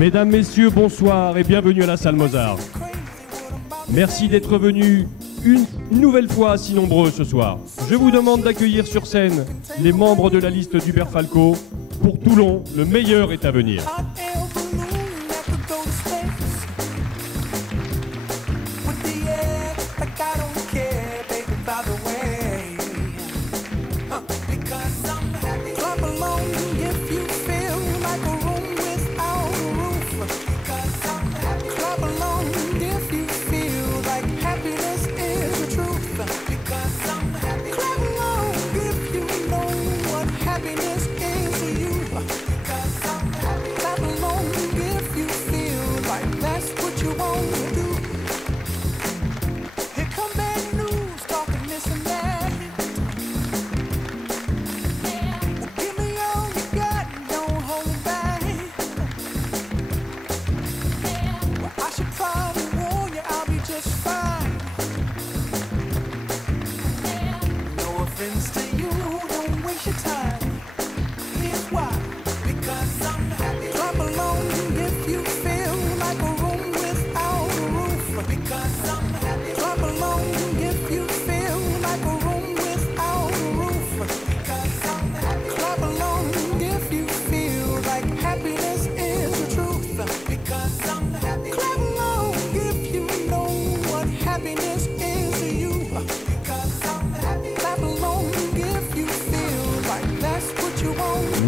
Mesdames, Messieurs, bonsoir et bienvenue à la salle Mozart. Merci d'être venus une nouvelle fois si nombreux ce soir. Je vous demande d'accueillir sur scène les membres de la liste d'Hubert Falco. Pour Toulon, le meilleur est à venir.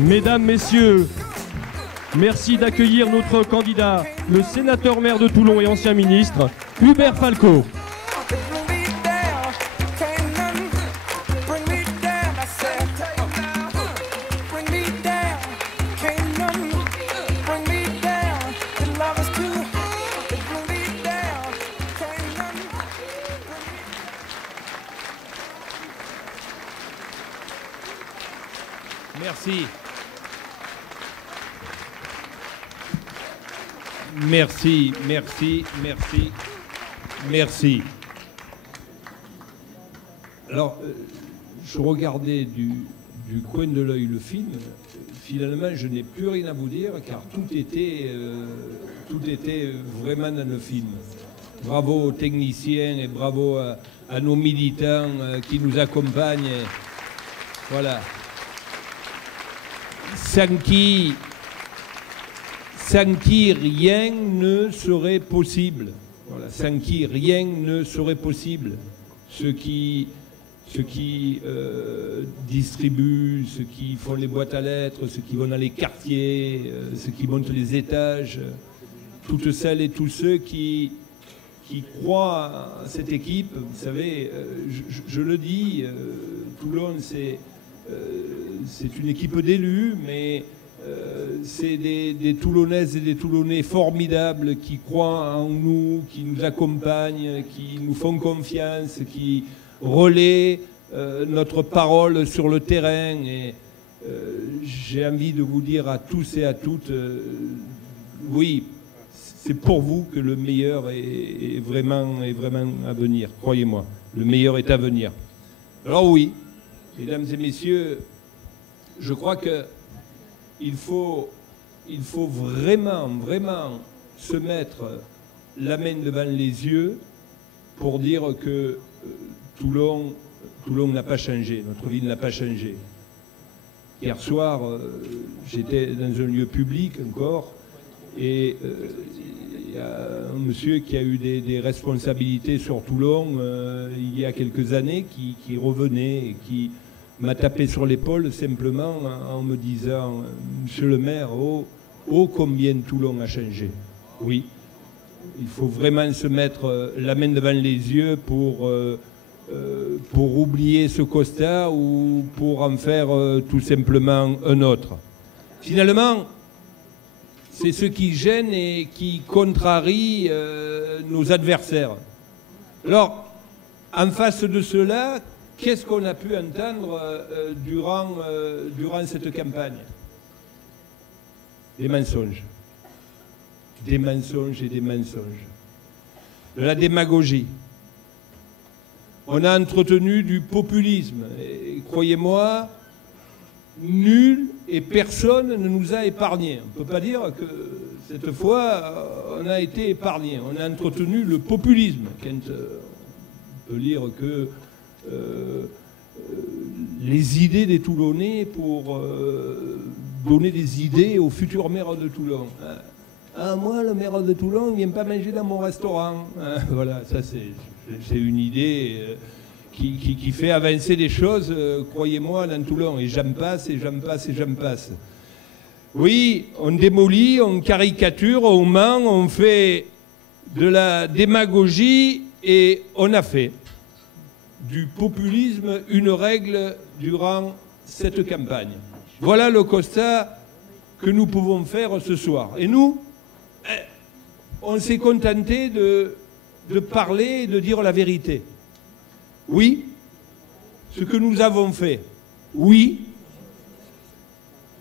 Mesdames, Messieurs, merci d'accueillir notre candidat, le sénateur-maire de Toulon et ancien ministre, Hubert Falco. Merci. Merci, merci, merci, merci. Alors, je regardais du coin de l'œil le film. Finalement, je n'ai plus rien à vous dire car tout était vraiment dans le film. Bravo aux techniciens et bravo à nos militants qui nous accompagnent. Voilà. Sans qui rien ne serait possible. Voilà, sans qui rien ne serait possible. Ceux qui distribuent, ceux qui font les boîtes à lettres, ceux qui vont dans les quartiers, ceux qui montent les étages, toutes celles et tous ceux qui croient à cette équipe. Vous savez, je le dis, Toulon, c'est une équipe d'élus, mais c'est des Toulonnaises et des Toulonnais formidables qui croient en nous, qui nous accompagnent, qui nous font confiance, qui relaient notre parole sur le terrain. Et j'ai envie de vous dire à tous et à toutes, oui, c'est pour vous que le meilleur est vraiment à venir, croyez-moi. Le meilleur est à venir. Alors oui, mesdames et messieurs, je crois qu'il faut vraiment se mettre la main devant les yeux pour dire que Toulon n'a pas changé, notre ville n'a pas changé. Hier soir, j'étais dans un lieu public encore et il y a un monsieur qui a eu des responsabilités sur Toulon il y a quelques années qui revenait et qui m'a tapé sur l'épaule simplement en me disant « Monsieur le maire, oh combien Toulon a changé ». Oui, il faut vraiment se mettre la main devant les yeux pour oublier ce constat ou pour en faire tout simplement un autre. Finalement, c'est ce qui gêne et qui contrarie nos adversaires. Alors, en face de cela, qu'est-ce qu'on a pu entendre durant cette campagne? Des mensonges. Des mensonges et des mensonges. De la démagogie. On a entretenu du populisme. Et croyez-moi, nul et personne ne nous a épargnés. On ne peut pas dire que cette fois, on a été épargné. On a entretenu le populisme. Quand on peut lire que les idées des Toulonnais pour donner des idées au futur maire de Toulon. Ah, moi, le maire de Toulon, il ne vient pas manger dans mon restaurant. Voilà, ça c'est une idée qui fait avancer les choses, croyez-moi, dans Toulon. Et j'en passe, et j'en passe, et j'en passe. Oui, on démolit, on caricature, on ment, on fait de la démagogie et on a fait du populisme une règle durant cette campagne. Voilà le constat que nous pouvons faire ce soir. Et nous, on s'est contenté de parler et de dire la vérité. Oui, ce que nous avons fait. Oui,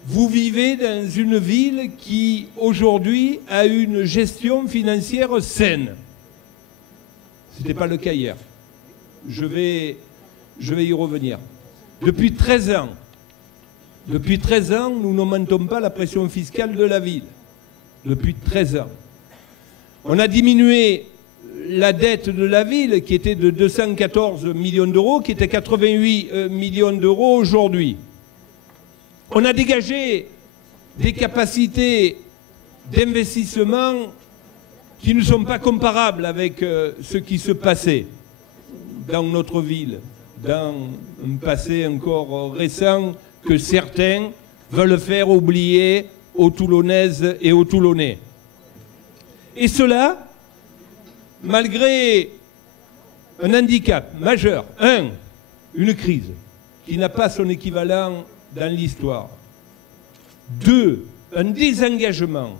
vous vivez dans une ville qui, aujourd'hui, a une gestion financière saine. Ce n'était pas le cas hier. Je vais y revenir. Depuis 13 ans, nous n'augmentons pas la pression fiscale de la ville. Depuis 13 ans. On a diminué la dette de la ville, qui était de 214 millions d'euros, qui était 88 millions d'euros aujourd'hui. On a dégagé des capacités d'investissement qui ne sont pas comparables avec ce qui se passait dans notre ville, dans un passé encore récent que certains veulent faire oublier aux Toulonnaises et aux Toulonnais. Et cela, malgré un handicap majeur, une crise qui n'a pas son équivalent dans l'histoire. 2, un désengagement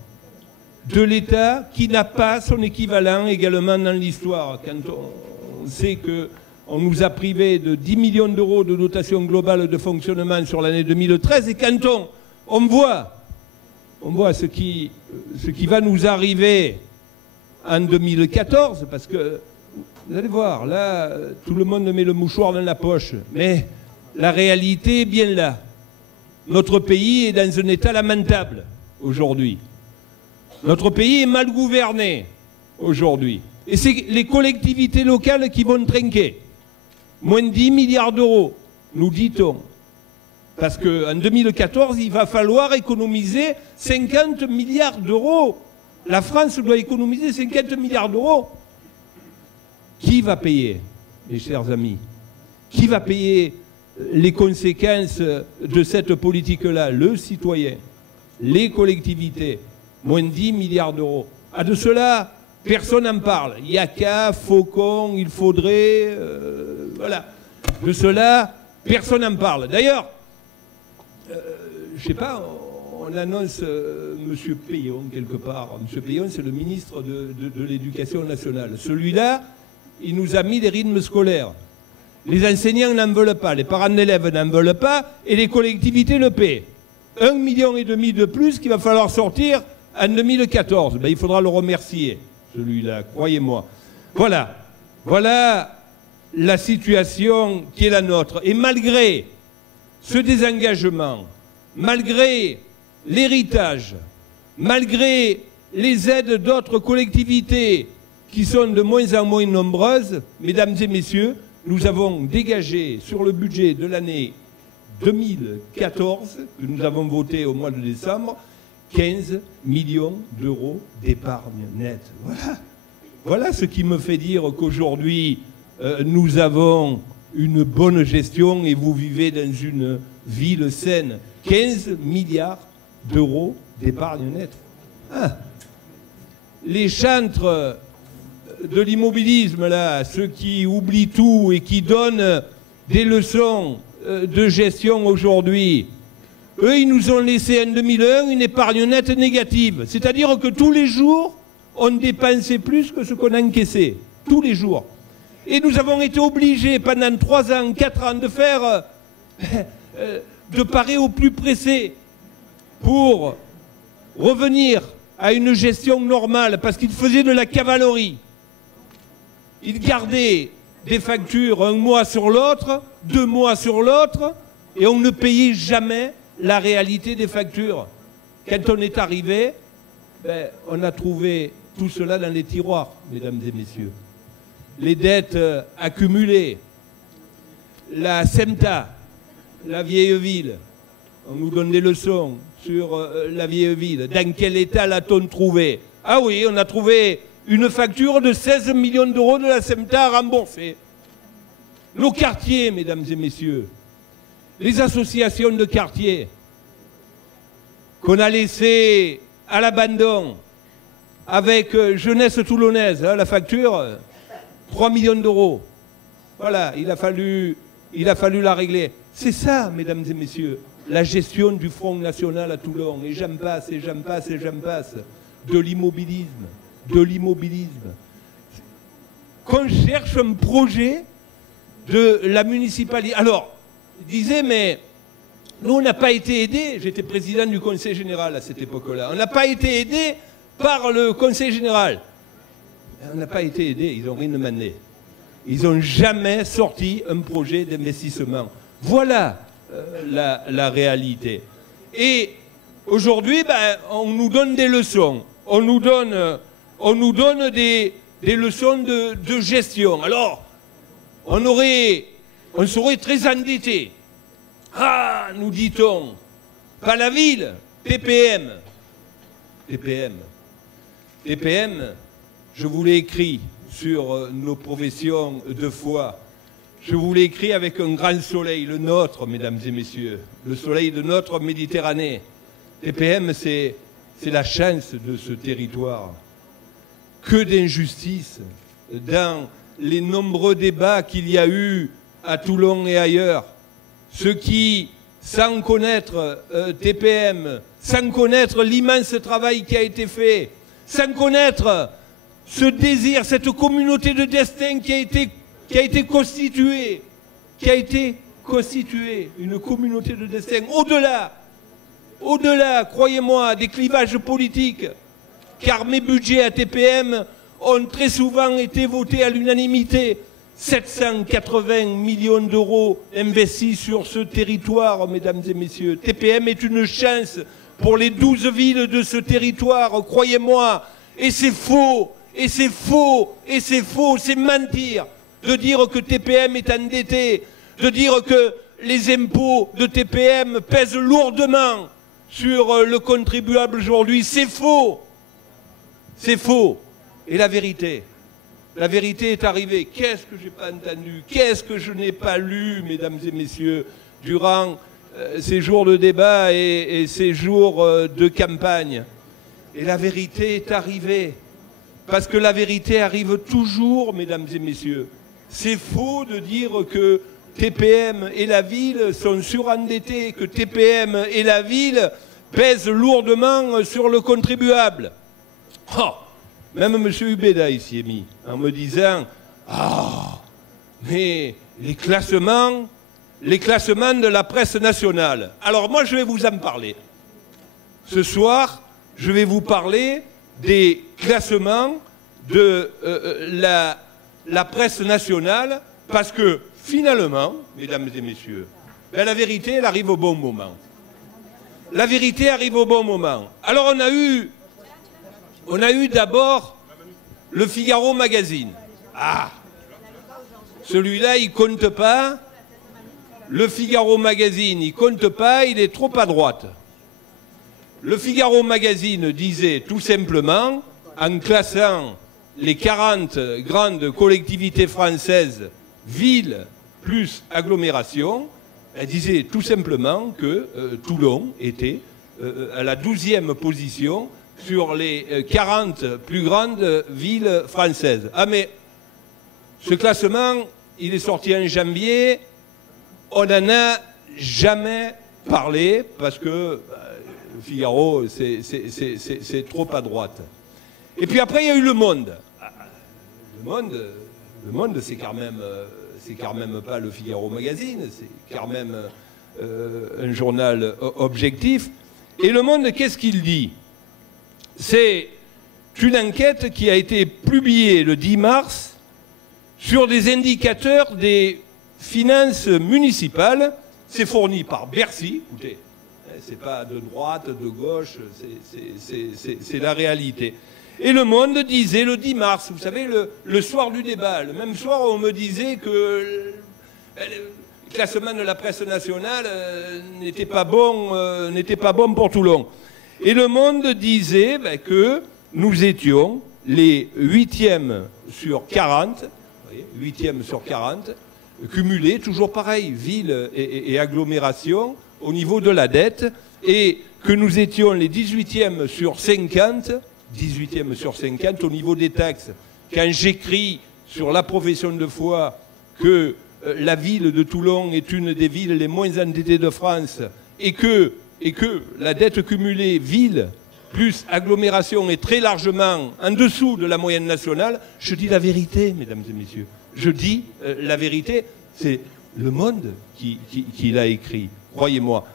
de l'État qui n'a pas son équivalent également dans l'histoire. Quand on sait qu'on nous a privé de 10 millions d'euros de dotation globale de fonctionnement sur l'année 2013, et quand on voit ce qui va nous arriver en 2014, parce que, vous allez voir, là, tout le monde met le mouchoir dans la poche, mais la réalité est bien là. Notre pays est dans un état lamentable aujourd'hui. Notre pays est mal gouverné aujourd'hui. Et c'est les collectivités locales qui vont trinquer. Moins de 10 milliards d'euros, nous dit-on. Parce qu'en 2014, il va falloir économiser 50 milliards d'euros. La France doit économiser 50 milliards d'euros. Qui va payer, mes chers amis? Qui va payer les conséquences de cette politique-là? Le citoyen, les collectivités, moins de 10 milliards d'euros. Ah, de cela, personne n'en parle. Yaka, Faucon, il faudrait... voilà. De cela, personne n'en parle. D'ailleurs, je ne sais pas, on annonce M. Payon quelque part. M. Payon, c'est le ministre de l'Éducation nationale. Celui-là, il nous a mis des rythmes scolaires. Les enseignants n'en veulent pas, les parents d'élèves n'en veulent pas, et les collectivités le paient. 1,5 million de plus qu'il va falloir sortir en 2014. Ben, il faudra le remercier, celui-là, croyez-moi. Voilà. Voilà la situation qui est la nôtre. Et malgré ce désengagement, malgré l'héritage, malgré les aides d'autres collectivités qui sont de moins en moins nombreuses, mesdames et messieurs, nous avons dégagé sur le budget de l'année 2014, que nous avons voté au mois de décembre, 15 millions d'euros d'épargne nette. Voilà. Voilà ce qui me fait dire qu'aujourd'hui, nous avons une bonne gestion et vous vivez dans une ville saine. 15 milliards d'euros d'épargne nette. Ah. Les chantres de l'immobilisme, là, ceux qui oublient tout et qui donnent des leçons de gestion aujourd'hui, eux, ils nous ont laissé en 2001 une épargne nette négative. C'est-à-dire que tous les jours, on dépensait plus que ce qu'on encaissait. Tous les jours. Et nous avons été obligés pendant 3 ans, 4 ans de faire, de parer au plus pressé pour revenir à une gestion normale, parce qu'ils faisaient de la cavalerie. Ils gardaient des factures 1 mois sur l'autre, 2 mois sur l'autre, et on ne payait jamais la réalité des factures. Quand on est arrivé, Ben, on a trouvé tout cela dans les tiroirs, mesdames et messieurs. Les dettes accumulées, la SEMTA, la vieille ville. On nous donne des leçons sur la vieille ville. Dans quel état l'a-t-on trouvé? Ah oui, on a trouvé une facture de 16 millions d'euros de la SEMTA à rembourser. Nos quartiers, mesdames et messieurs, les associations de quartiers qu'on a laissées à l'abandon avec Jeunesse Toulonnaise, hein, la facture, 3 millions d'euros. Voilà, il a fallu la régler. C'est ça, mesdames et messieurs, la gestion du Front National à Toulon. Et j'en passe, et j'en passe, et j'en passe. De l'immobilisme. De l'immobilisme. Qu'on cherche un projet de la municipalité. Alors, je disais, mais nous, on n'a pas été aidés. J'étais président du Conseil général à cette époque-là. On n'a pas été aidés par le Conseil général. On n'a pas été aidés, ils n'ont rien demandé. Ils n'ont jamais sorti un projet d'investissement. Voilà la réalité. Et aujourd'hui, ben, on nous donne des leçons. On nous donne des leçons de gestion. Alors, on serait très endetté. Ah, nous dit-on, pas la ville, TPM. TPM, je vous l'ai écrit sur nos professions de foi. Je vous l'ai écrit avec un grand soleil, le nôtre, mesdames et messieurs, le soleil de notre Méditerranée. TPM, c'est la chance de ce territoire. Que d'injustice dans les nombreux débats qu'il y a eu à Toulon et ailleurs. Ceux qui, sans connaître TPM, sans connaître l'immense travail qui a été fait, sans connaître ce désir, cette communauté de destin qui a été constituée, une communauté de destin, au-delà, croyez-moi, des clivages politiques, car mes budgets à TPM ont très souvent été votés à l'unanimité. 780 millions d'euros investis sur ce territoire, mesdames et messieurs. TPM est une chance pour les 12 villes de ce territoire, croyez-moi. Et c'est faux, et c'est faux, et c'est faux, c'est mentir de dire que TPM est endetté, de dire que les impôts de TPM pèsent lourdement sur le contribuable aujourd'hui. C'est faux. C'est faux. Et la vérité est arrivée. Qu'est-ce que je n'ai pas entendu? Qu'est-ce que je n'ai pas lu, mesdames et messieurs, durant ces jours de débat et ces jours de campagne? Et la vérité est arrivée. Parce que la vérité arrive toujours, mesdames et messieurs. C'est faux de dire que TPM et la ville sont surendettés, que TPM et la ville pèsent lourdement sur le contribuable. Oh, même M. Hubeda il s'y est mis, en me disant « Ah, mais les classements de la presse nationale. » Alors moi, je vais vous en parler. Ce soir, je vais vous parler des classements de la presse nationale, parce que finalement, mesdames et messieurs, ben, la vérité, elle arrive au bon moment. La vérité arrive au bon moment. Alors on a eu d'abord le Figaro Magazine. Ah, celui-là, il compte pas. Le Figaro Magazine, il compte pas, il est trop à droite. Le Figaro Magazine disait tout simplement, en classant les 40 grandes collectivités françaises, villes plus agglomérations, elle disait tout simplement que Toulon était à la 12e position sur les 40 plus grandes villes françaises. Ah mais ce classement, il est sorti en janvier, on n'en a jamais parlé parce que le Figaro, c'est trop à droite. Et puis après, il y a eu Le Monde. Le Monde, c'est quand même pas le Figaro Magazine, c'est quand même un journal objectif. Et Le Monde, qu'est-ce qu'il dit? C'est une enquête qui a été publiée le 10 mars sur des indicateurs des finances municipales. C'est fourni par Bercy, écoutez, C'est pas de droite, de gauche, c'est la réalité. Et Le Monde disait le 10 mars, vous savez, le soir du débat, le même soir où on me disait que le classement de la presse nationale n'était pas bon pour Toulon. Et Le Monde disait que nous étions les 8e sur 40, vous voyez, 8e sur 40, cumulés, toujours pareil, ville et agglomération, au niveau de la dette, et que nous étions les 18e sur 50, 18e sur 50 au niveau des taxes. Quand j'écris sur la profession de foi que la ville de Toulon est une des villes les moins endettées de France et que la dette cumulée ville plus agglomération est très largement en dessous de la moyenne nationale, je dis la vérité, mesdames et messieurs. Je dis la vérité, c'est Le Monde qui l'a écrit, croyez-moi.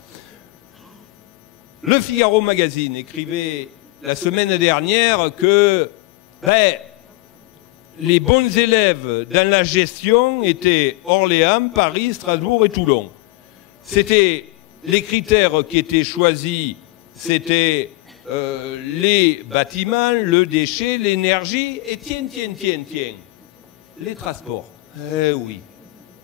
Le Figaro Magazine écrivait la semaine dernière que les bons élèves dans la gestion étaient Orléans, Paris, Strasbourg et Toulon. C'était les critères qui étaient choisis, c'était les bâtiments, le déchet, l'énergie et tiens, les transports. Eh oui,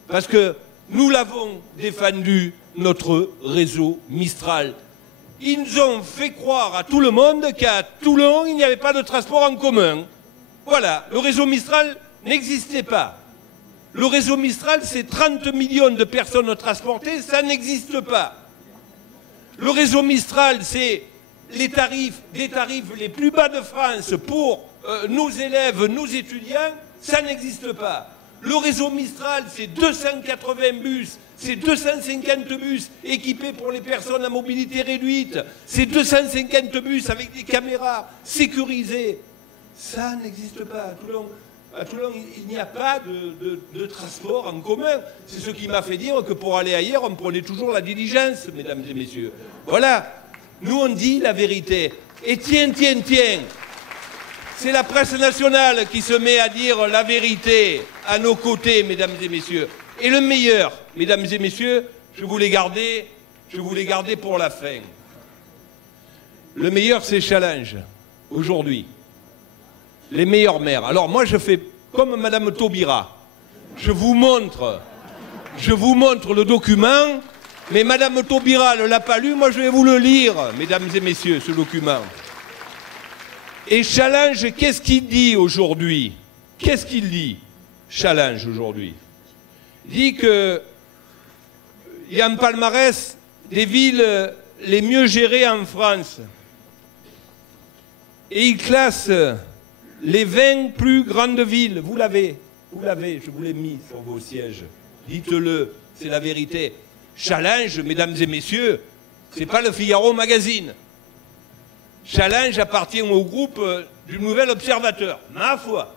parce que nous l'avons défendu, notre réseau Mistral. Ils nous ont fait croire à tout le monde qu'à Toulon, il n'y avait pas de transport en commun. Voilà, le réseau Mistral n'existait pas. Le réseau Mistral, c'est 30 millions de personnes transportées, ça n'existe pas. Le réseau Mistral, c'est des tarifs les plus bas de France pour nos élèves, nos étudiants, ça n'existe pas. Le réseau Mistral, c'est 280 bus, c'est 250 bus équipés pour les personnes à mobilité réduite, c'est 250 bus avec des caméras sécurisées. Ça n'existe pas à Toulon. À Toulon, il n'y a pas de transport en commun. C'est ce qui m'a fait dire que pour aller ailleurs, on prenait toujours la diligence, mesdames et messieurs. Voilà. Nous, on dit la vérité. Et tiens, c'est la presse nationale qui se met à dire la vérité à nos côtés, mesdames et messieurs. Et le meilleur, mesdames et messieurs, je vous l'ai gardé pour la fin. Le meilleur, c'est Challenge, aujourd'hui. Les meilleurs maires. Alors moi, je fais comme Madame Taubira. Je vous montre le document, mais Madame Taubira ne l'a pas lu, moi je vais vous le lire, mesdames et messieurs, ce document. Et Challenge, qu'est-ce qu'il dit aujourd'hui? Qu'est-ce qu'il dit, Challenge, aujourd'hui? Il dit qu'il y a un palmarès des villes les mieux gérées en France. Et il classe les 20 plus grandes villes. Vous l'avez, je vous l'ai mis sur vos sièges. Dites-le, c'est la vérité. Challenge, mesdames et messieurs, c'est pas le Figaro Magazine. Challenge appartient au groupe du Nouvel Observateur. Ma foi.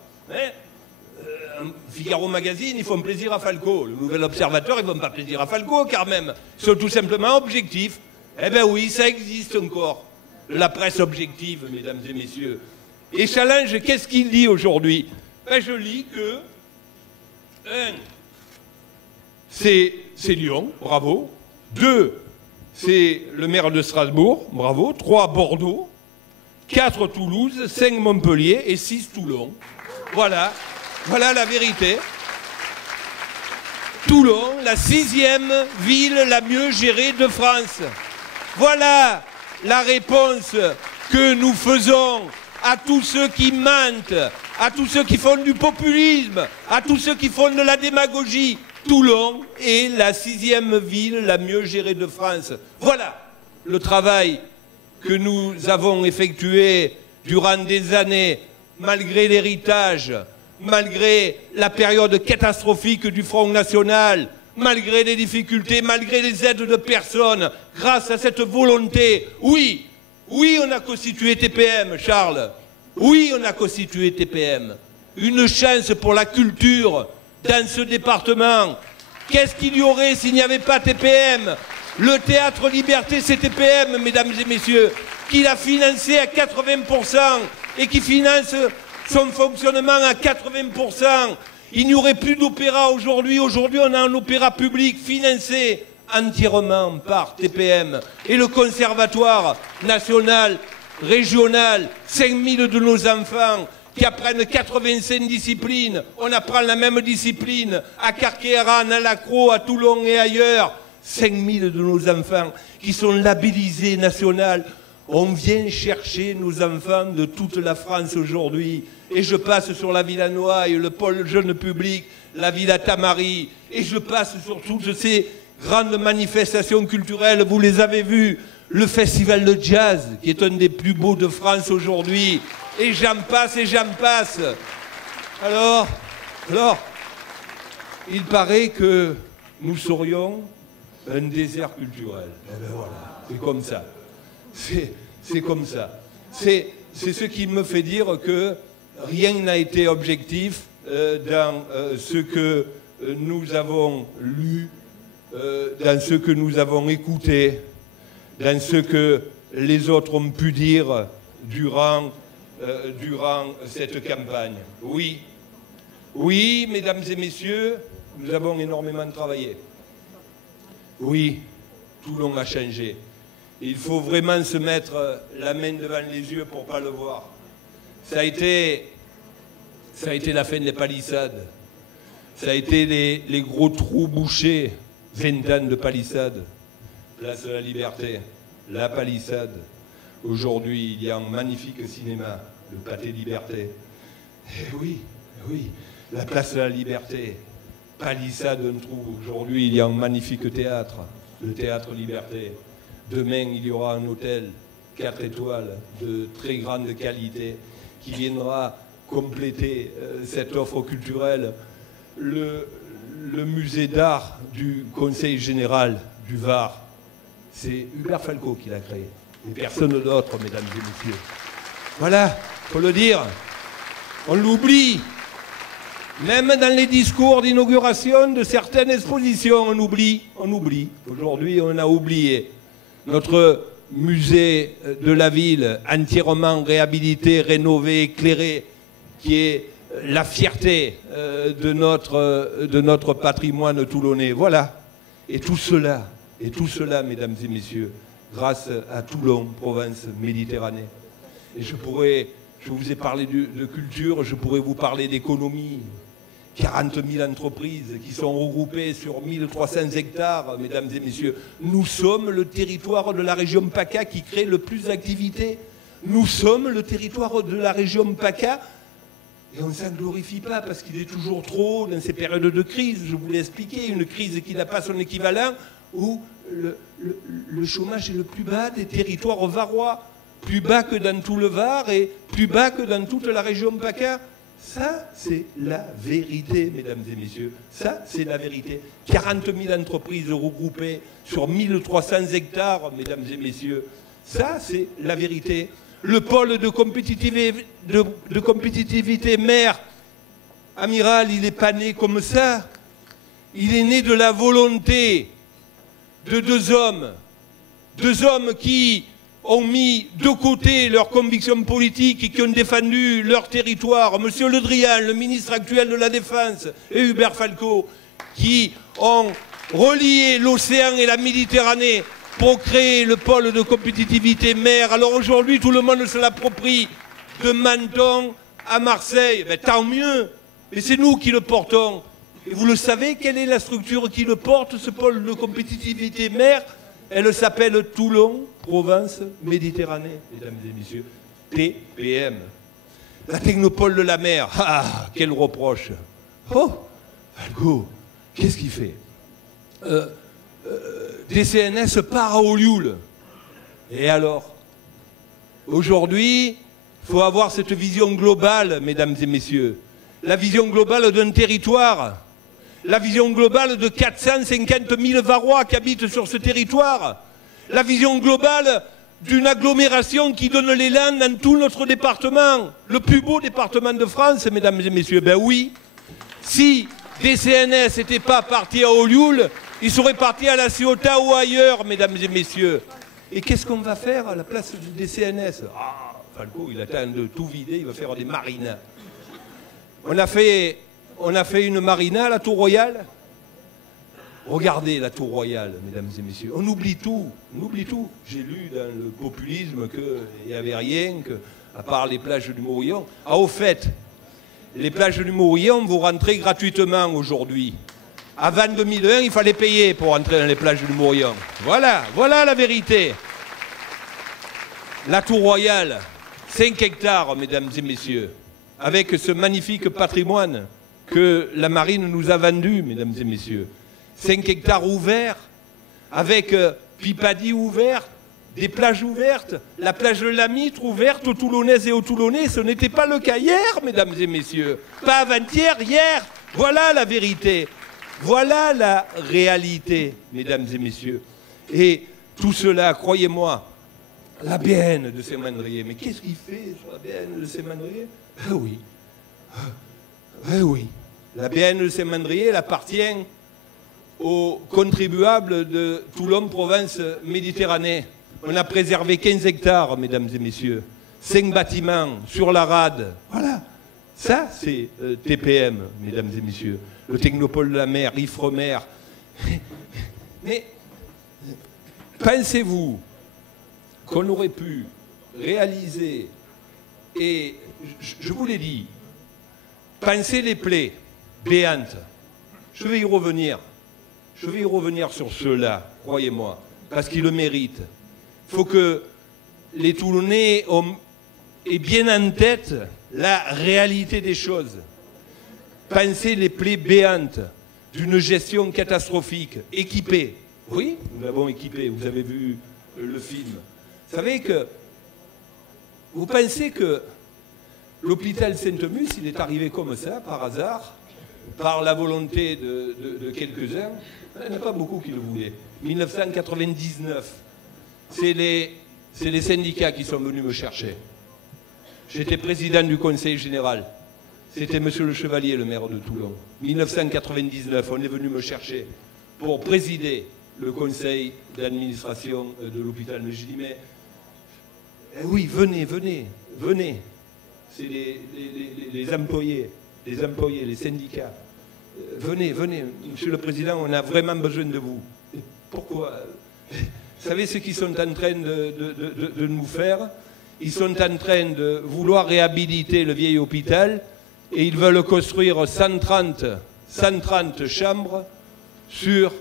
Figaro Magazine, ils font plaisir à Falco. Le Nouvel Observateur, ils ne font pas plaisir à Falco, car même. Ils sont tout simplement objectifs. Eh bien oui, ça existe encore. La presse objective, mesdames et messieurs. Et Challenge, qu'est-ce qu'il dit aujourd'hui? Je lis que 1, c'est Lyon, bravo. 2, c'est le maire de Strasbourg, bravo. 3, Bordeaux. 4, Toulouse. 5, Montpellier. Et 6, Toulon. Voilà la vérité. Toulon, la 6e ville la mieux gérée de France. Voilà la réponse que nous faisons à tous ceux qui mentent, à tous ceux qui font du populisme, à tous ceux qui font de la démagogie. Toulon est la 6e ville la mieux gérée de France. Voilà le travail que nous avons effectué durant des années, malgré l'héritage, malgré la période catastrophique du Front National, malgré les difficultés, malgré les aides de personnes, grâce à cette volonté. Oui, on a constitué TPM, Charles. Oui, on a constitué TPM. Une chance pour la culture dans ce département. Qu'est-ce qu'il y aurait s'il n'y avait pas TPM? Le Théâtre Liberté, c'est TPM, mesdames et messieurs, qui l'a financé à 80% et qui finance son fonctionnement à 80%. Il n'y aurait plus d'opéra aujourd'hui. Aujourd'hui, on a un opéra public financé entièrement par TPM. Et le conservatoire national, régional, 5000 de nos enfants qui apprennent 85 disciplines. On apprend la même discipline à Carqueiranne, à Lacroix, à Toulon et ailleurs. 5000 de nos enfants qui sont labellisés national. On vient chercher nos enfants de toute la France aujourd'hui. Et je passe sur la Villa Noailles, le pôle jeune public, la Villa Tamari. Et je passe sur toutes ces grandes manifestations culturelles. Vous les avez vues. Le festival de jazz, qui est un des plus beaux de France aujourd'hui. Et j'en passe et j'en passe. Alors, il paraît que nous serions un désert culturel. Eh bien voilà, c'est comme ça. C'est comme ça. C'est ce qui me fait dire que rien n'a été objectif dans ce que nous avons lu, dans ce que nous avons écouté, dans ce que les autres ont pu dire durant cette campagne. Oui, oui, mesdames et messieurs, nous avons énormément travaillé. Oui, Toulon a changé. Il faut vraiment se mettre la main devant les yeux pour ne pas le voir. Ça a été la fin des palissades. Ça a été les gros trous bouchés, 20 ans de palissades. Place de la Liberté, la palissade. Aujourd'hui, il y a un magnifique cinéma, le Pâté Liberté. Et oui, la place de la Liberté, palissade, un trou. Aujourd'hui, il y a un magnifique théâtre, le Théâtre Liberté. Demain, il y aura un hôtel 4 étoiles de très grande qualité qui viendra compléter cette offre culturelle. Le musée d'art du Conseil général du Var, c'est Hubert Falco qui l'a créé. Et personne d'autre, mesdames et messieurs. Voilà, il faut le dire. On l'oublie. Même dans les discours d'inauguration de certaines expositions, on oublie. Aujourd'hui, on a oublié. Notre musée de la ville, entièrement réhabilité, rénové, éclairé, qui est la fierté de notre patrimoine toulonnais. Voilà. Et tout cela, mesdames et messieurs, grâce à Toulon, Provence, Méditerranée. Et je vous ai parlé de culture, je pourrais vous parler d'économie. 40 000 entreprises qui sont regroupées sur 1300 hectares, mesdames et messieurs. Nous sommes le territoire de la région PACA qui crée le plus d'activités. Nous sommes le territoire de la région PACA et on ne s'en glorifie pas parce qu'il est toujours trop dans ces périodes de crise. Je vous l'ai expliqué, une crise qui n'a pas son équivalent où le chômage est le plus bas des territoires varois, plus bas que dans tout le Var et plus bas que dans toute la région PACA. Ça, c'est la vérité, mesdames et messieurs. Ça, c'est la vérité. 40 000 entreprises regroupées sur 1300 hectares, mesdames et messieurs. Ça, c'est la vérité. Le pôle de compétitivité mer, amiral, il n'est pas né comme ça. Il est né de la volonté de deux hommes qui ont mis de côté leurs convictions politiques et qui ont défendu leur territoire. Monsieur Le Drian, le ministre actuel de la Défense, et Hubert Falco, qui ont relié l'océan et la Méditerranée pour créer le pôle de compétitivité mer. Alors aujourd'hui, tout le monde se l'approprie de Menton à Marseille. Ben, tant mieux, mais c'est nous qui le portons. Et vous le savez, quelle est la structure qui le porte, ce pôle de compétitivité mer? Elle s'appelle Toulon, Provence, Méditerranée, mesdames et messieurs. TPM. La technopole de la mer. Ah, quel reproche. Oh, Falco, qu'est-ce qu'il fait DCNS part à Olioul. Et alors? Aujourd'hui, il faut avoir cette vision globale, mesdames et messieurs. La vision globale d'un territoire. La vision globale de 450 000 Varois qui habitent sur ce territoire. La vision globale d'une agglomération qui donne l'élan dans tout notre département. Le plus beau département de France, mesdames et messieurs. Ben oui, si DCNS n'était pas parti à Olioul, il serait parti à La Ciotat ou ailleurs, mesdames et messieurs. Et qu'est-ce qu'on va faire à la place du DCNS? Ah, Falco, il attend de tout vider, il va faire des marinas. On a fait une marina à la Tour Royale. Regardez la Tour Royale, mesdames et messieurs. On oublie tout. On oublie tout. J'ai lu dans le populisme qu'il n'y avait rien, à part les plages du Morillon. Ah, au fait, les plages du Morillon, vous rentrez gratuitement aujourd'hui. Avant 2001, il fallait payer pour entrer dans les plages du Morillon. Voilà, voilà la vérité. La Tour Royale, 5 hectares, mesdames et messieurs, avec ce magnifique patrimoine que la marine nous a vendu, mesdames et messieurs. 5 hectares ouverts, avec Pipadi ouvert, des plages ouvertes, la plage de la Mitre ouverte aux Toulonnaises et aux Toulonnais. Ce n'était pas le cas hier, mesdames et messieurs. Pas avant-hier, hier. Voilà la vérité. Voilà la réalité, mesdames et messieurs. Et tout cela, croyez-moi, la BN de Saint-Mandrier. Mais qu'est-ce qu'il fait sur la BN de Saint-Mandrier? Ah oui. Ah oui. La BN de Saint-Mandrier, elle appartient aux contribuables de Toulon, Provence, Méditerranée. On a préservé 15 hectares, mesdames et messieurs. 5 bâtiments sur la rade. Voilà. Ça, c'est TPM, mesdames et messieurs. Le Technopole de la mer, Ifremer. Mais pensez-vous qu'on aurait pu réaliser, et je vous l'ai dit, penser les plaies béantes. Je vais y revenir. Je vais y revenir sur ceux-là, croyez-moi, parce qu'ils le méritent. Il faut que les Toulonnais aient bien en tête la réalité des choses. Pensez les plaies béantes d'une gestion catastrophique, équipée. Oui, nous l'avons équipée, vous avez vu le film. Vous savez que, vous pensez que l'hôpital Sainte-Musse, il est arrivé comme ça, par hasard, par la volonté de quelques-uns. Il n'y en a pas beaucoup qui le voulaient. 1999, c'est les syndicats qui sont venus me chercher. J'étais président du conseil général. C'était monsieur le Chevalier, le maire de Toulon. 1999, on est venu me chercher pour présider le conseil d'administration de l'hôpital. Mais je dis, mais oui, venez. C'est les employés, les syndicats. Venez, monsieur le président, on a vraiment besoin de vous. Et pourquoi? Vous savez ce qu'ils sont en train de nous faire? Ils sont en train de vouloir réhabiliter le vieil hôpital et ils veulent construire 130 chambres sur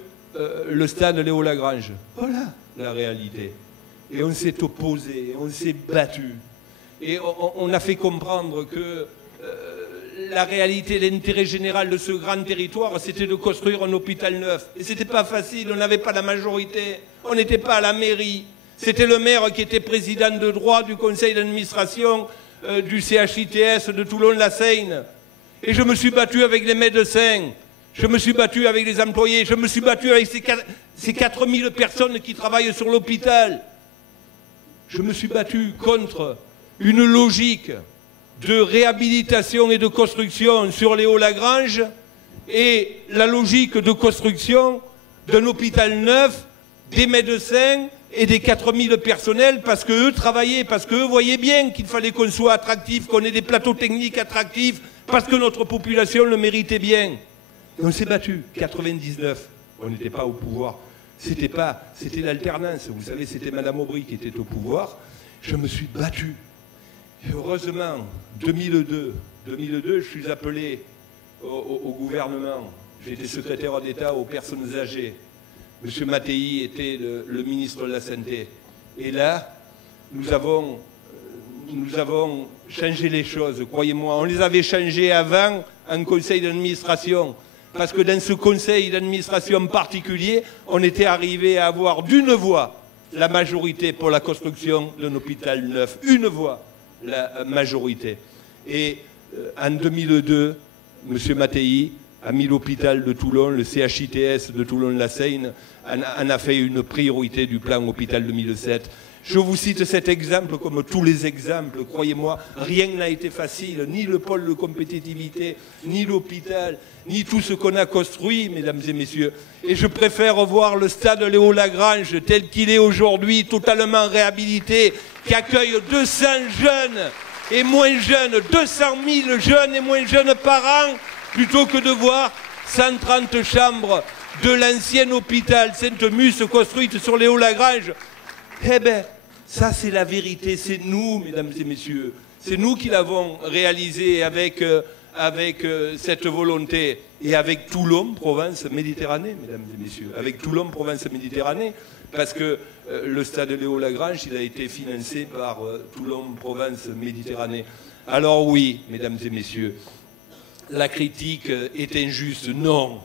le stade Léo Lagrange. Voilà la réalité. Et on s'est opposé, on s'est battu. Et on a fait comprendre que la réalité, l'intérêt général de ce grand territoire, c'était de construire un hôpital neuf. Et c'était pas facile, on n'avait pas la majorité, on n'était pas à la mairie. C'était le maire qui était président de droit du conseil d'administration du CHITS de Toulon-la-Seine. Et je me suis battu avec les médecins, je me suis battu avec les employés, je me suis battu avec ces 4000 personnes qui travaillent sur l'hôpital. Je me suis battu contre une logique de réhabilitation et de construction sur Léo Lagrange et la logique de construction d'un hôpital neuf, des médecins et des 4000 personnels, parce qu'eux travaillaient, parce qu'eux voyaient bien qu'il fallait qu'on soit attractif, qu'on ait des plateaux techniques attractifs, parce que notre population le méritait bien. Et on s'est battu. 99, on n'était pas au pouvoir. C'était l'alternance. Vous savez, c'était Madame Aubry qui était au pouvoir. Je me suis battu. Et heureusement, 2002, je suis appelé au gouvernement. J'étais secrétaire d'État aux personnes âgées. M. Mattei était le ministre de la Santé. Et là, nous avons changé les choses, croyez-moi. On les avait changées avant en conseil d'administration. Parce que dans ce conseil d'administration particulier, on était arrivé à avoir d'une voix la majorité pour la construction d'un hôpital neuf. Une voix, la majorité. Et en 2002, M. Mattei a mis l'hôpital de Toulon, le CHITS de Toulon-la-Seine, en a fait une priorité du plan Hôpital 2007. Je vous cite cet exemple comme tous les exemples, croyez-moi, rien n'a été facile, ni le pôle de compétitivité, ni l'hôpital, ni tout ce qu'on a construit, mesdames et messieurs. Et je préfère voir le stade Léo Lagrange tel qu'il est aujourd'hui, totalement réhabilité, qui accueille 200 jeunes et moins jeunes, 200 000 jeunes et moins jeunes par an, plutôt que de voir 130 chambres de l'ancien hôpital Sainte-Mus construite sur les Hauts-Lagrange. Eh bien, ça c'est la vérité, c'est nous, mesdames et messieurs. C'est nous qui l'avons réalisé avec cette volonté et avec Toulon, Provence, Méditerranée, mesdames et messieurs. Avec Toulon, Provence, Méditerranée, parce que le stade Léo Lagrange, il a été financé par Toulon, Provence, Méditerranée. Alors oui, mesdames et messieurs, la critique est injuste. Non,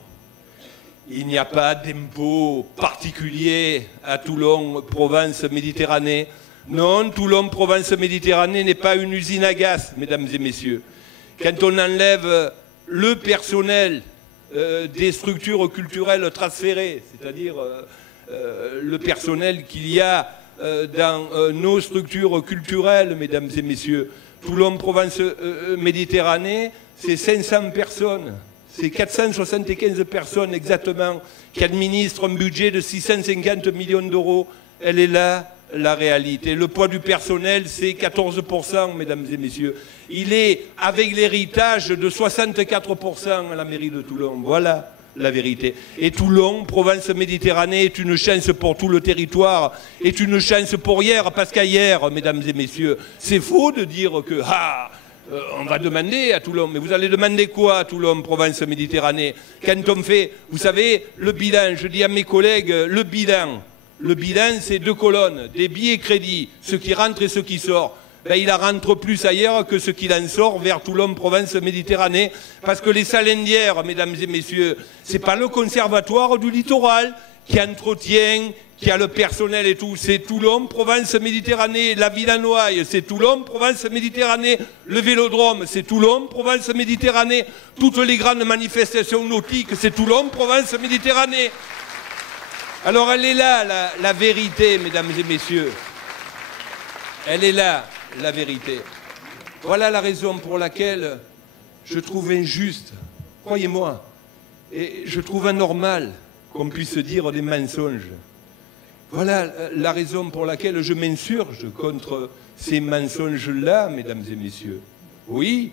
il n'y a pas d'impôt particulier à Toulon, Provence, Méditerranée. Non, Toulon, Provence, Méditerranée n'est pas une usine à gaz, mesdames et messieurs. Quand on enlève le personnel des structures culturelles transférées, c'est-à-dire le personnel qu'il y a dans nos structures culturelles, mesdames et messieurs, Toulon, Provence, Méditerranée, c'est 500 personnes. C'est 475 personnes exactement qui administrent un budget de 650 millions d'euros. Elle est là, la réalité. Le poids du personnel, c'est 14%, mesdames et messieurs. Il est avec l'héritage de 64% à la mairie de Toulon. Voilà la vérité. Et Toulon, Provence-Méditerranée, est une chance pour tout le territoire, est une chance pour hier, parce qu'hier, mesdames et messieurs, c'est faux de dire que on va demander à Toulon. Mais vous allez demander quoi à Toulon, Provence-Méditerranée? Quand on fait, vous savez, le bilan, je dis à mes collègues, le bilan, c'est 2 colonnes, débit et crédit, ce qui rentre et ce qui sort. Ben, il en rentre plus ailleurs que ce qu'il en sort vers Toulon, Provence, Méditerranée. Parce que les salindières, mesdames et messieurs, c'est pas le conservatoire du littoral qui entretient, qui a le personnel et tout. C'est Toulon, Provence, Méditerranée. La Villa Noailles, c'est Toulon, Provence, Méditerranée. Le Vélodrome, c'est Toulon, Provence, Méditerranée. Toutes les grandes manifestations nautiques, c'est Toulon, Provence, Méditerranée. Alors elle est là, la vérité, mesdames et messieurs. Elle est là, la vérité. Voilà la raison pour laquelle je trouve injuste, croyez-moi, et je trouve anormal qu'on puisse dire des mensonges. Voilà la raison pour laquelle je m'insurge contre ces mensonges-là, mesdames et messieurs. Oui,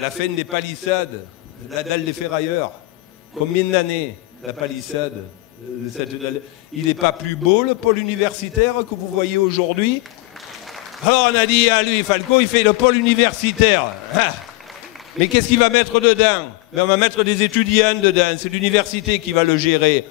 la fin des palissades, la dalle des ferrailleurs, combien d'années la palissade? Il n'est pas plus beau le pôle universitaire que vous voyez aujourd'hui? Alors on a dit à lui, Falco, il fait le pôle universitaire. Ah. Mais qu'est-ce qu'il va mettre dedans? On va mettre des étudiants dedans, c'est l'université qui va le gérer.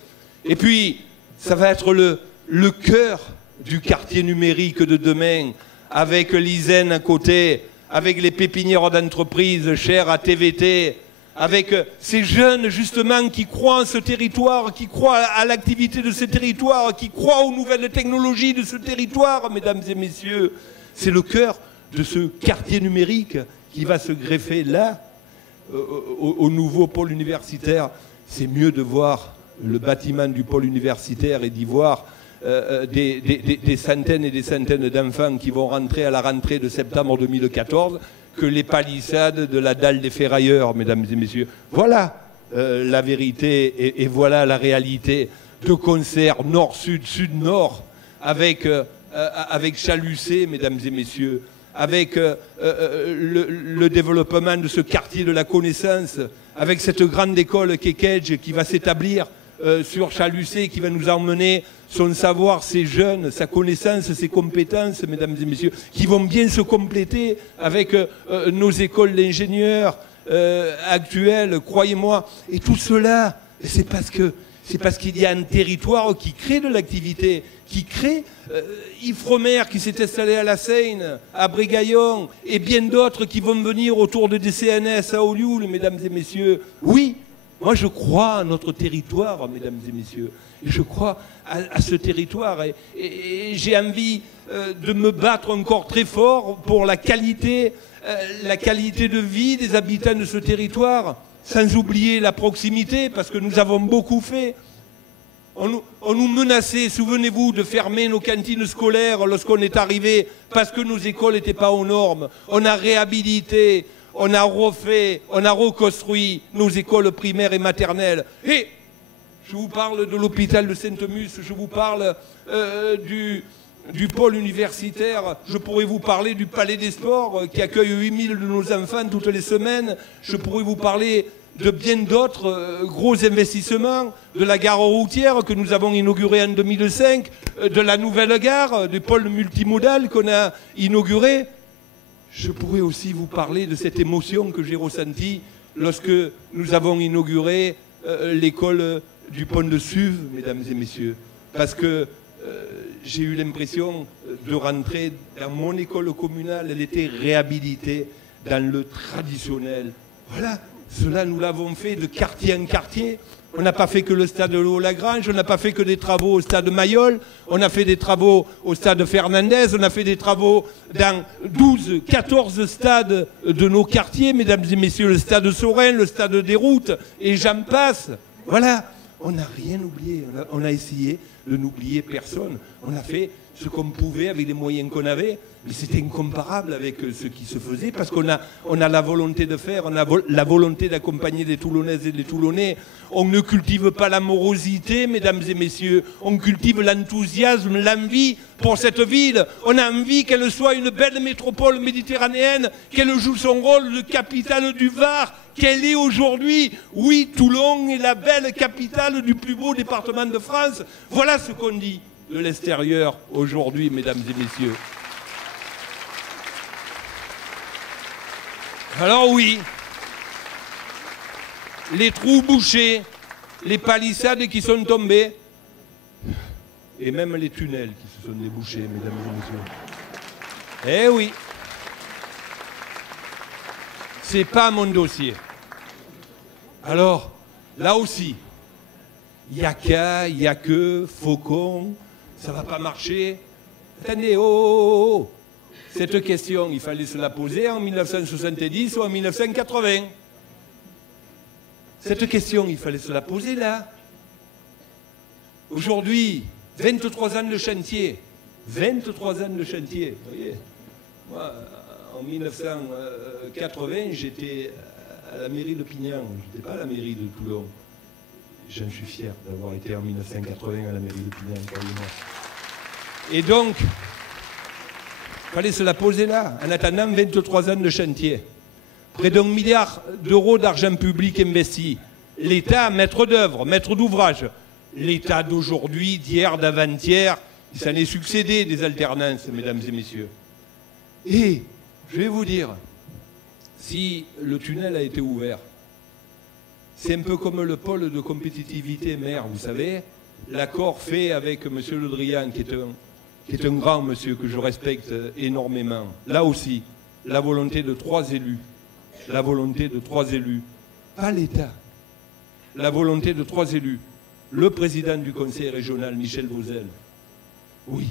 Et puis, ça va être le cœur du quartier numérique de demain, avec l'ISEN à côté, avec les pépinières d'entreprises chères à TVT, avec ces jeunes justement qui croient en ce territoire, qui croient à l'activité de ce territoire, qui croient aux nouvelles technologies de ce territoire, mesdames et messieurs. C'est le cœur de ce quartier numérique qui va se greffer là, au nouveau pôle universitaire. C'est mieux de voir le bâtiment du pôle universitaire et d'y voir des centaines et des centaines d'enfants qui vont rentrer à la rentrée de septembre 2014 que les palissades de la dalle des ferrailleurs, mesdames et messieurs. Voilà la vérité et voilà la réalité de concert nord-sud, sud-nord, avec Chalucé, mesdames et messieurs, avec le développement de ce quartier de la connaissance, avec cette grande école Kekedge qui va s'établir sur Chalucé, qui va nous emmener son savoir, ses jeunes, sa connaissance, ses compétences, mesdames et messieurs, qui vont bien se compléter avec nos écoles d'ingénieurs actuelles, croyez-moi. Et tout cela, c'est parce qu'il y a un territoire qui crée de l'activité, qui crée Ifremer qui s'est installé à la Seine, à Brégaillon, et bien d'autres qui vont venir autour de des CNS à Olioul, mesdames et messieurs. Oui, moi je crois à notre territoire, mesdames et messieurs. Et je crois à ce territoire et j'ai envie de me battre encore très fort pour la qualité de vie des habitants de ce territoire, sans oublier la proximité, parce que nous avons beaucoup fait. On nous menaçait, souvenez-vous, de fermer nos cantines scolaires lorsqu'on est arrivé, parce que nos écoles n'étaient pas aux normes. On a réhabilité, on a refait, on a reconstruit nos écoles primaires et maternelles. Et je vous parle de l'hôpital de Sainte-Mus, je vous parle du pôle universitaire, je pourrais vous parler du palais des sports qui accueille 8000 de nos enfants toutes les semaines, je pourrais vous parler de bien d'autres gros investissements, de la gare routière que nous avons inaugurée en 2005, de la nouvelle gare, du pôle multimodal qu'on a inauguré. Je pourrais aussi vous parler de cette émotion que j'ai ressentie lorsque nous avons inauguré l'école du pont de Suve, mesdames et messieurs, parce que j'ai eu l'impression de rentrer dans mon école communale. Elle était réhabilitée dans le traditionnel. Voilà, cela nous l'avons fait de quartier en quartier. On n'a pas fait que le stade de Lagrange, on n'a pas fait que des travaux au stade Mayol, on a fait des travaux au stade Fernandez, on a fait des travaux dans 12, 14 stades de nos quartiers, mesdames et messieurs, le stade Sorin, le stade des Routes, et j'en passe. Voilà, on n'a rien oublié, on a essayé de n'oublier personne. On a fait ce qu'on pouvait avec les moyens qu'on avait, mais c'était incomparable avec ce qui se faisait, parce qu'on a la volonté de faire, on a la volonté d'accompagner les Toulonnaises et les Toulonnais. On ne cultive pas la morosité, mesdames et messieurs, on cultive l'enthousiasme, l'envie pour cette ville. On a envie qu'elle soit une belle métropole méditerranéenne, qu'elle joue son rôle de capitale du Var, qu'elle est aujourd'hui. Oui, Toulon est la belle capitale du plus beau département de France. Voilà ce qu'on dit de l'extérieur aujourd'hui, mesdames et messieurs. Alors oui, les trous bouchés, les palissades qui sont tombées, et même les tunnels qui se sont débouchés, mesdames et messieurs. Eh oui, c'est pas mon dossier. Alors, là aussi, il n'y a qu'à, il n'y a que, Faucon, ça va pas marcher. Attendez, oh. Cette question, il fallait se la poser en 1970 ou en 1980. Cette question, il fallait se la poser là. Aujourd'hui, 23 ans de chantier. 23 ans de chantier. Vous voyez, moi, en 1980, j'étais à la mairie de Pignan. Je n'étais pas à la mairie de Toulon. J'en suis fier d'avoir été en 1980 à la mairie de Pignan. Et donc, il fallait se la poser là, en attendant 23 ans de chantier. Près d'1 milliard d'euros d'argent public investi. L'État, maître d'œuvre, maître d'ouvrage. L'État d'aujourd'hui, d'hier, d'avant-hier, il s'en est succédé des alternances, mesdames et messieurs. Et, je vais vous dire, si le tunnel a été ouvert, c'est un peu comme le pôle de compétitivité maire, vous savez, l'accord fait avec M. Le Drian, qui est un grand monsieur que je respecte énormément. Là aussi, la volonté de 3 élus. La volonté de 3 élus. Pas l'État. La volonté de 3 élus. Le président du conseil régional, Michel Vauzel. Oui,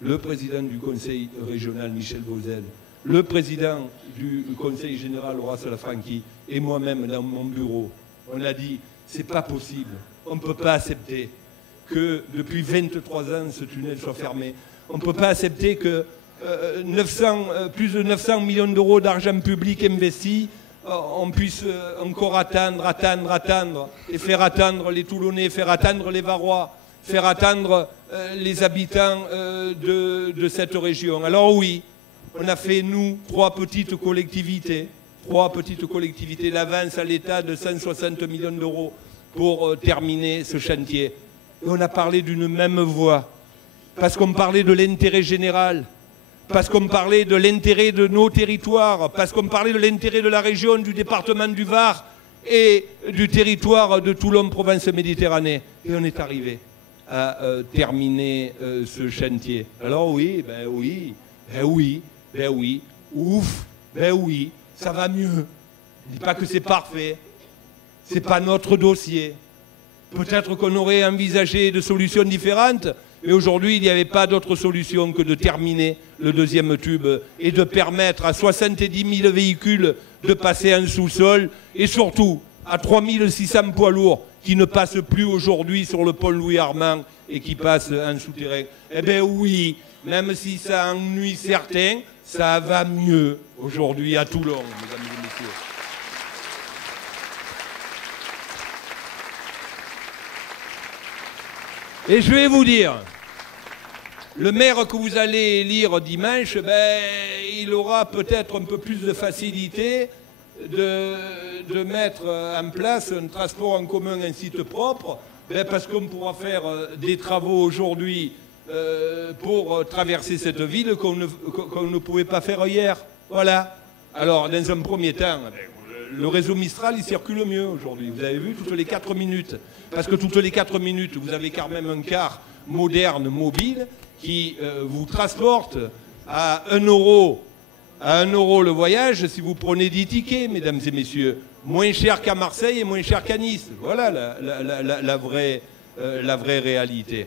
le président du conseil régional, Michel Vauzel. Le président du conseil général, Horace Lafranchi, et moi-même dans mon bureau. On a dit, c'est pas possible. On ne peut pas accepter que depuis 23 ans, ce tunnel soit fermé. On ne peut pas accepter que plus de 900 millions d'euros d'argent public investi, on puisse encore attendre, et faire attendre les Toulonnais, faire attendre les Varois, faire attendre les habitants de cette région. Alors oui, on a fait, nous, 3 petites collectivités, l'avance à l'État de 160 millions d'euros pour terminer ce chantier. Et on a parlé d'une même voix, parce qu'on parlait de l'intérêt général, parce qu'on parlait de l'intérêt de nos territoires, parce qu'on parlait de l'intérêt de la région, du département du Var et du territoire de Toulon-Provence-Méditerranée. Et on est arrivé à terminer ce chantier. Alors oui, oui, ça va mieux. Je ne dis pas que c'est parfait, c'est pas notre dossier. Peut-être qu'on aurait envisagé de solutions différentes, mais aujourd'hui, il n'y avait pas d'autre solution que de terminer le 2e tube et de permettre à 70 000 véhicules de passer en sous-sol et surtout à 3 600 poids lourds qui ne passent plus aujourd'hui sur le pont Louis-Armand et qui passent en souterrain. Eh bien oui, même si ça ennuie certains, ça va mieux aujourd'hui à Toulon, mesdames et messieurs. Et je vais vous dire, le maire que vous allez élire dimanche, il aura peut-être un peu plus de facilité de mettre en place un transport en commun, un site propre, parce qu'on pourra faire des travaux aujourd'hui pour traverser cette ville qu'on ne pouvait pas faire hier. Voilà. Alors, dans un premier temps, le réseau Mistral, il circule mieux aujourd'hui. Vous avez vu, toutes les 4 minutes. Parce que toutes les 4 minutes, vous avez quand même un car moderne, mobile, qui vous transporte à 1 euro. À 1 euro le voyage, si vous prenez 10 tickets, mesdames et messieurs. Moins cher qu'à Marseille et moins cher qu'à Nice. Voilà la vraie réalité.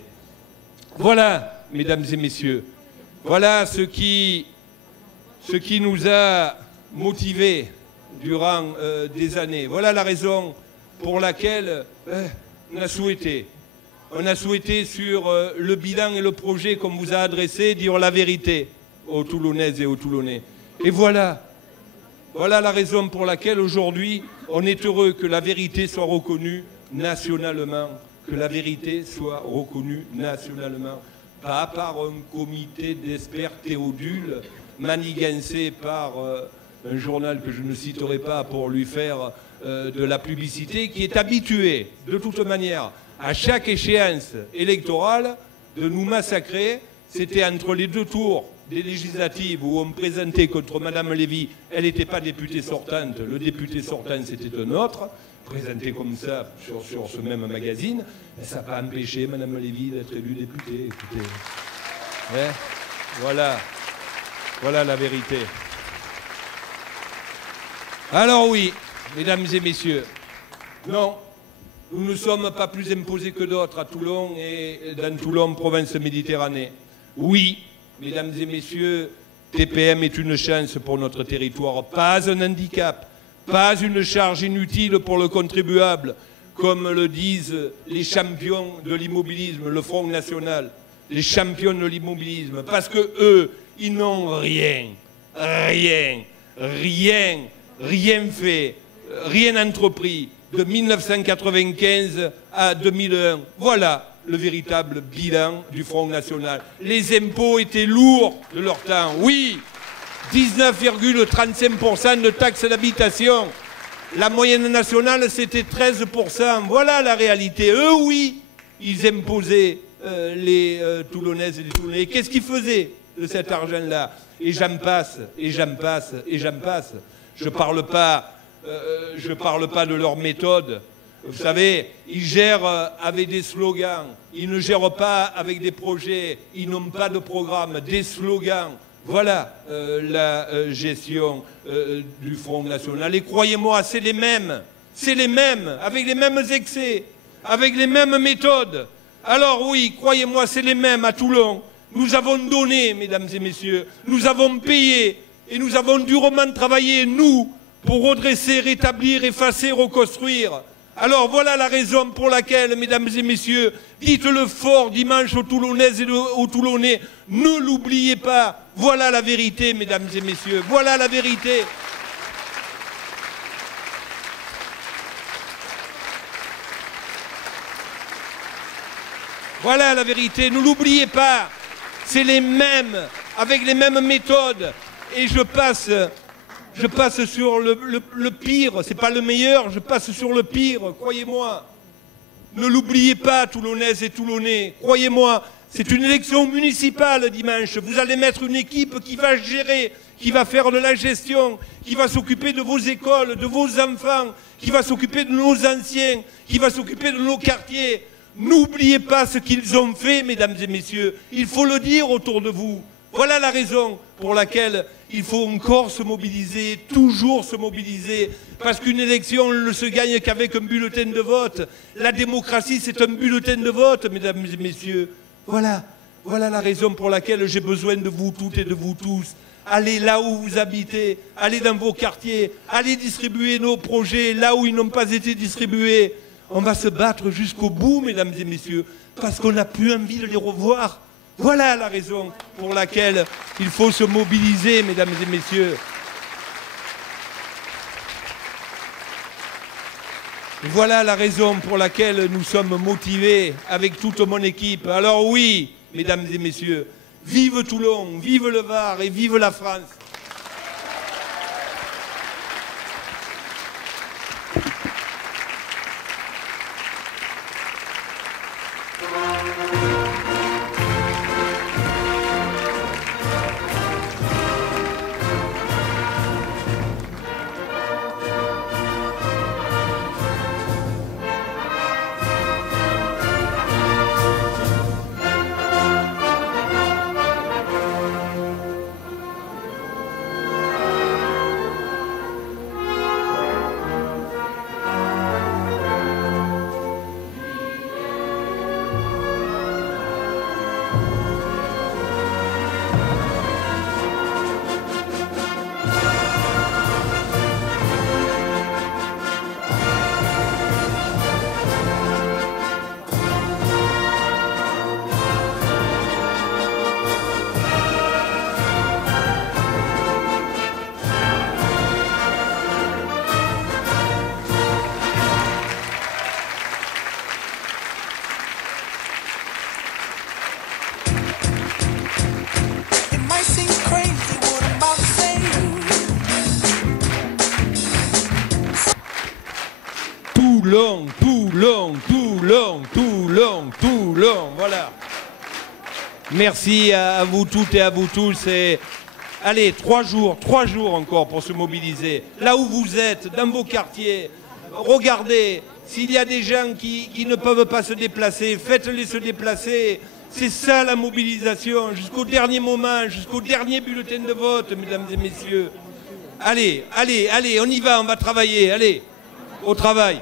Voilà, mesdames et messieurs. Voilà ce qui nous a motivés durant des années. Voilà la raison pour laquelle on a souhaité sur le bilan et le projet qu'on vous a adressé, dire la vérité aux Toulonnaises et aux Toulonnais. Et voilà la raison pour laquelle aujourd'hui on est heureux que la vérité soit reconnue nationalement, pas par un comité d'experts théodules manigancé par un journal que je ne citerai pas pour lui faire de la publicité, qui est habitué de toute manière à chaque échéance électorale de nous massacrer. C'était entre les 2 tours des législatives où on présentait contre Madame Lévy, elle n'était pas députée sortante, le député sortant c'était un autre, présenté comme ça sur ce même magazine, mais ça n'a pas empêché Madame Lévy d'être élue députée. Écoutez. Ouais. Voilà la vérité. Alors oui, mesdames et messieurs, non, nous ne sommes pas plus imposés que d'autres à Toulon et dans Toulon, province Méditerranée. Oui, mesdames et messieurs, TPM est une chance pour notre territoire, pas un handicap, pas une charge inutile pour le contribuable, comme le disent les champions de l'immobilisme, le Front National, les champions de l'immobilisme, parce que eux, ils n'ont rien fait, rien entrepris de 1995 à 2001. Voilà le véritable bilan du Front National. Les impôts étaient lourds de leur temps, oui, 19,35% de taxes d'habitation. La moyenne nationale, c'était 13%. Voilà la réalité. Eux, oui, ils imposaient les Toulonnaises et les Toulonnais. Qu'est-ce qu'ils faisaient de cet argent-là? Et j'en passe. Je ne parle pas de leur méthode. Vous savez, ils gèrent avec des slogans. Ils ne gèrent pas avec des projets. Ils n'ont pas de programme, des slogans. Voilà la gestion du Front National. Et croyez-moi, c'est les mêmes, avec les mêmes excès, avec les mêmes méthodes. Alors oui, croyez-moi, c'est les mêmes à Toulon. Nous avons donné, mesdames et messieurs, nous avons payé et nous avons durement travaillé, nous, pour redresser, rétablir, effacer, reconstruire. Alors voilà la raison pour laquelle, mesdames et messieurs, dites-le fort dimanche aux Toulonnaises et aux Toulonnais, ne l'oubliez pas. Voilà la vérité, mesdames et messieurs, voilà la vérité. Voilà la vérité, ne l'oubliez pas. C'est les mêmes, avec les mêmes méthodes. Et je passe sur le pire, c'est pas le meilleur, je passe sur le pire, croyez-moi. Ne l'oubliez pas, Toulonnaises et Toulonnais, croyez-moi, c'est une élection municipale dimanche. Vous allez mettre une équipe qui va gérer, qui va faire de la gestion, qui va s'occuper de vos écoles, de vos enfants, qui va s'occuper de nos anciens, qui va s'occuper de nos quartiers. N'oubliez pas ce qu'ils ont fait, mesdames et messieurs. Il faut le dire autour de vous. Voilà la raison pour laquelle il faut encore se mobiliser, toujours se mobiliser, parce qu'une élection ne se gagne qu'avec un bulletin de vote. La démocratie, c'est un bulletin de vote, mesdames et messieurs. Voilà la raison pour laquelle j'ai besoin de vous toutes et de vous tous. Allez là où vous habitez, allez dans vos quartiers, allez distribuer nos projets là où ils n'ont pas été distribués. On va se battre jusqu'au bout, mesdames et messieurs, parce qu'on n'a plus envie de les revoir. Voilà la raison pour laquelle il faut se mobiliser, mesdames et messieurs. Voilà la raison pour laquelle nous sommes motivés avec toute mon équipe. Alors oui, mesdames et messieurs, vive Toulon, vive le Var et vive la France. Tout long, voilà. Merci à vous toutes et à vous tous. Et allez, 3 jours encore pour se mobiliser. Là où vous êtes, dans vos quartiers, regardez, s'il y a des gens qui ne peuvent pas se déplacer, faites-les se déplacer. C'est ça la mobilisation, jusqu'au dernier moment, jusqu'au dernier bulletin de vote, mesdames et messieurs. Allez, on y va, on va travailler, allez, au travail.